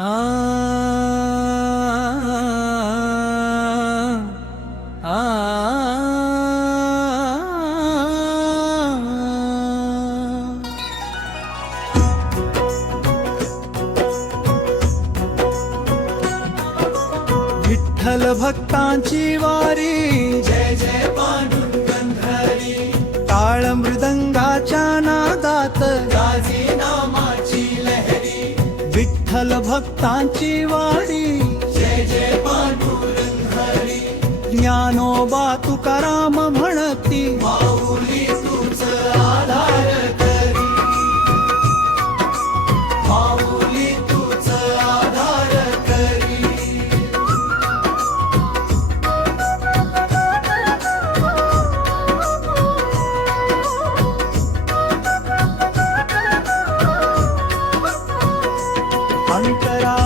आ आ विठ्ठल भक्तांची वारी, जय जय पांडुरंगहरी. टाळ मृदंगाच्या नादात गाजे नामाची लहरी. विठ्ठल भक्तांची वारी, जय जय पांडुरंगहरी. ज्ञानोबा तुकाराम म्हणती, माऊली तूच आधार करी. माऊली तूच आधार करी. अंतरा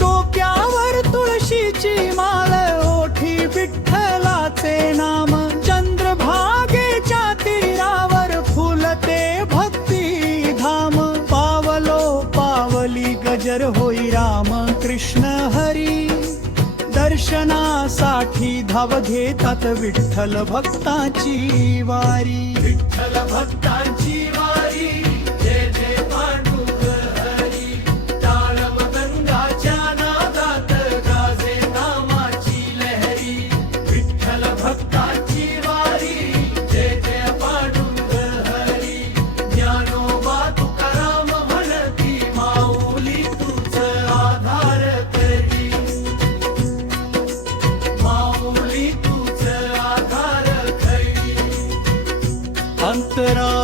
डोक्यावर तुळशीची माळ, ओठी विठ्ठलाचे नाम. चंद्रभागेच्या तीरावर फुलते भक्ती धाम. पावलो पावली गजर होई राम कृष्ण हरी. दर्शनासाठी धाव घेतात विठ्ठल भक्ताची वारी. विठ्ठल भक्तांची वारी, जय जय पांडुरंगहरी. टाळ मृदंगाच्या नादात गाजे नामाची लहरी. विठ्ठल भक्तांची वारी, जय जय पांडुरंगहरी. ज्ञानोबा तुकाराम म्हणती, माऊली तूच आधार करी. माऊली तूच आधार करी. अंतरा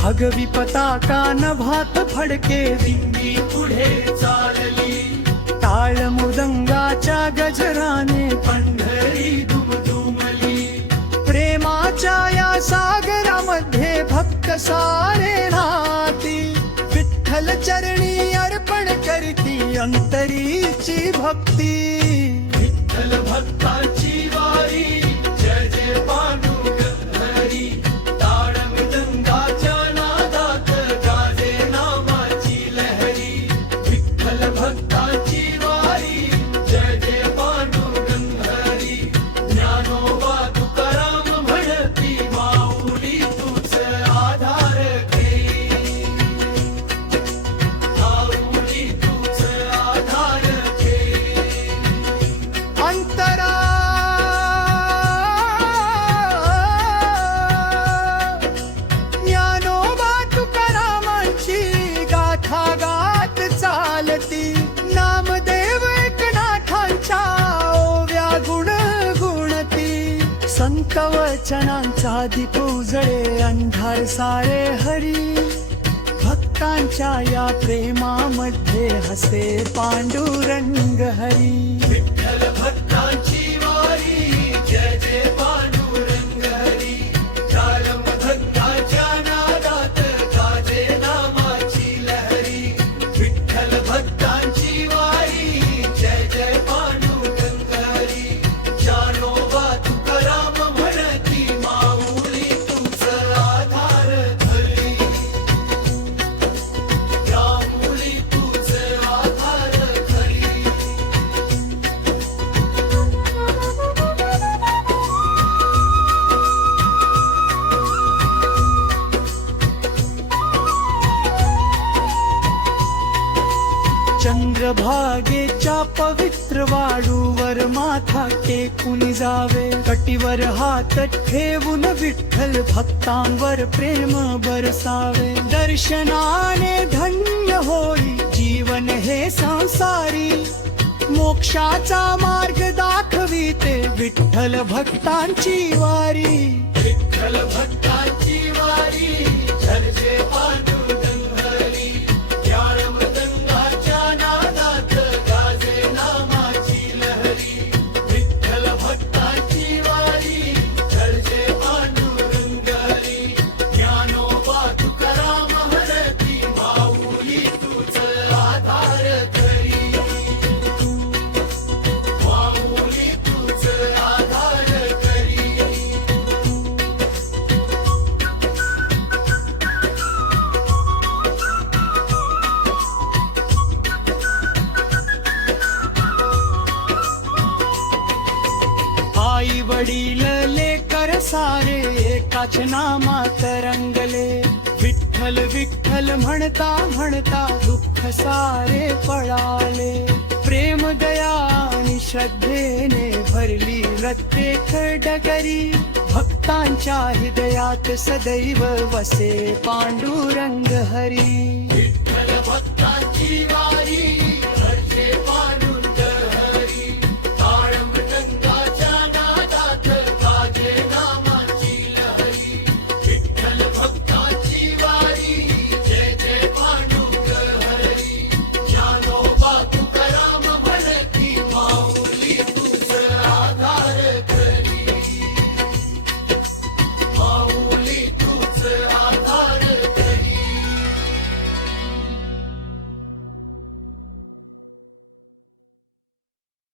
भगवी पताका नभात फडके, दिंडी पुढे चालली. टाळ मृदंगाच्या गजराने पंढरी दुमदुमली. प्रेमाच्या या सागरामध्ये भक्त सारे नाती. विठ्ठल चरणी अर्पण करती अंतरीची भक्ती. विठ्ठल भक्तांची वारी, जय जय पांडुरंगहरी. टाळ मृदंगाच्या नादात गाजे नामाची लहरी. विठ्ठल भक्तांची वारी, जय जय पांडुरंगहरी. ज्ञानोबा तुकाराम म्हणती, माऊली तूच आधार घे. माऊली तूच आधार घे. अंतरा ज्ञानोबा तुकारामांची गाथा गात चालती. नामदेव एकनाथांच्या ओव्या गुण गुणती. संत वचनांचा दीप उजळे अंधार सारे हरी. भक्तांच्या या प्रेमामध्ये हसे पांडुरंग हरी. विठ्ठल भक्तांची वारी, जय जय पांडुरंगहरी. टाळ मृदंगाच्या नादात गाजे नामाची लहरी. विठ्ठल भक्तांची वारी, जय जय पांडुरंगहरी. ज्ञानोबा तुकाराम म्हणती, माऊली तूच आधार धरी. माऊली तूच आधार धरी. चंद्रभागेच्या पवित्र वाडूवर माथा टेकून जावे. कटीवर हात ठेवून विठ्ठल भक्तांवर प्रेम बरसावे. दर्शनाने धन्य होई जीवन हे संसारी. मोक्षाचा मार्ग दाखविते विठ्ठल भक्तांची वारी. विठ्ठल भक्तांची वारी, जय जय पांडुरंगहरी. टाळ मृदंगाच्या नादात गाजे नामाची लहरी. विठ्ठल भक्तांची वारी, जय जय पांडुरंगहरी. ज्ञानोबा तुकाराम म्हणती, माऊली तूच आधार सारे एकाच नामात रंगले. विठ्ठल विठ्ठल म्हणता म्हणता दुःख सारे पळाले. प्रेम दया आणि श्रद्धेने भरली प्रत्येक डगरी. भक्तांच्या हृदयात सदैव वसे पांडुरंग हरी. विठ्ठल भक्तांची वारी